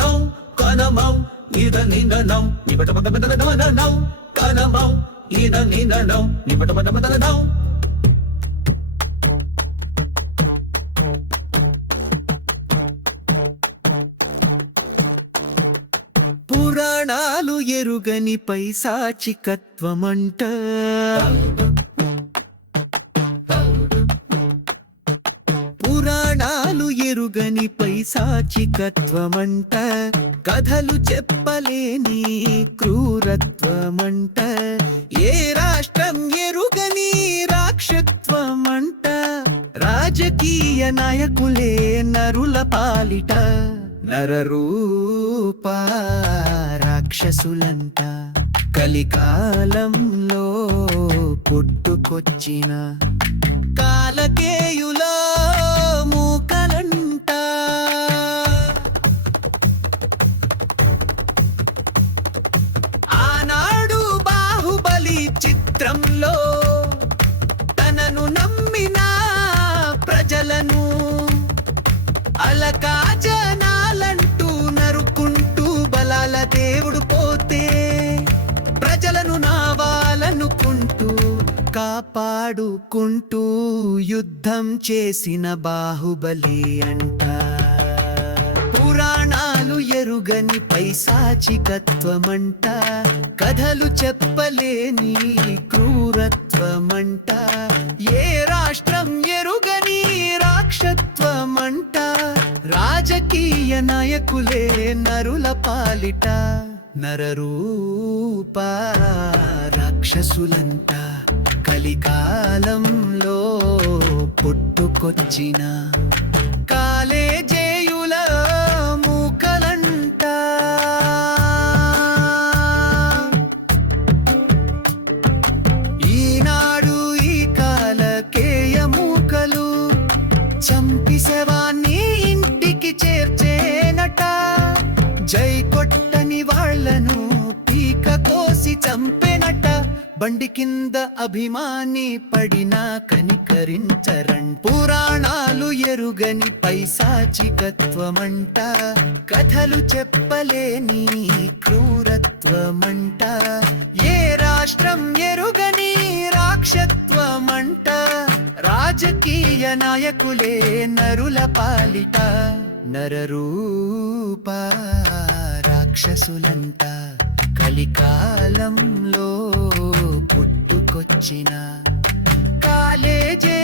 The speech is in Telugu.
నౌ కనమౌ ఇద నిందనౌ నిబట బట బట నౌ కనమౌ ఇద నిందనౌ నిబట బట బట నౌ. పురాణాలు ఎరుగని పైశాచికత్వమంట, పురాణాలు ఎరుగని పైశాచికత్వమంట, కథలు చెప్పలేని క్రూరత్వమంట, ఏ రాష్ట్రం ఎరుగని రాక్షత్వమంట, రాజకీయ నాయకులే నరుల పాలిట నరరూప రాక్షసులంట, కలికాలంలో పుట్టుకొచ్చిన కాలకేయుల మూకలంట. ఆనాడు బాహుబలి చిత్రంలో తనను నమ్మిన ప్రజలను అలకా జనాలంటూ నరుకుంటూ బలాల దేవుడు పోతే ప్రజలను నావాలనుకుంటూ కాపాడుకుంటూ యుద్ధం చేసిన బాహుబలి అంట. పురాణాలు ఎరుగని పైశాచికత్వమంట, కథలు చెప్పలేని క్రూరత్వమంట, ఏ రాష్ట్రం ఎరుగని రాక్షత్వమంట, రాజకీయ నాయకులే నరుల పాలిట నరరూప రాక్షసులంట, కలికాలంలో పుట్టుకొచ్చిన కాలేజేయుల మూకలంట. ఈనాడు ఈ కాలకేయ మూకలు చంపి శవాన్ని ఇంటికి చేర్చేనట, జై కొట్టని వాళ్లను పీక కోసి చంపేనట, బండి కింద అభిమాని పడినా కనికరించరంట. పురాణాలు ఎరుగని పైశాచికత్వమంట, కథలు చెప్పలేని క్రూరత్వమంట, ఏ రాష్ట్రం ఎరుగని రాక్షత్వమంట, రాజకీయ నాయకులే నరుల పాలిట నరరూప రాక్షసులంట, కలికాలంలో పుట్టుకొచ్చిన కాలేజే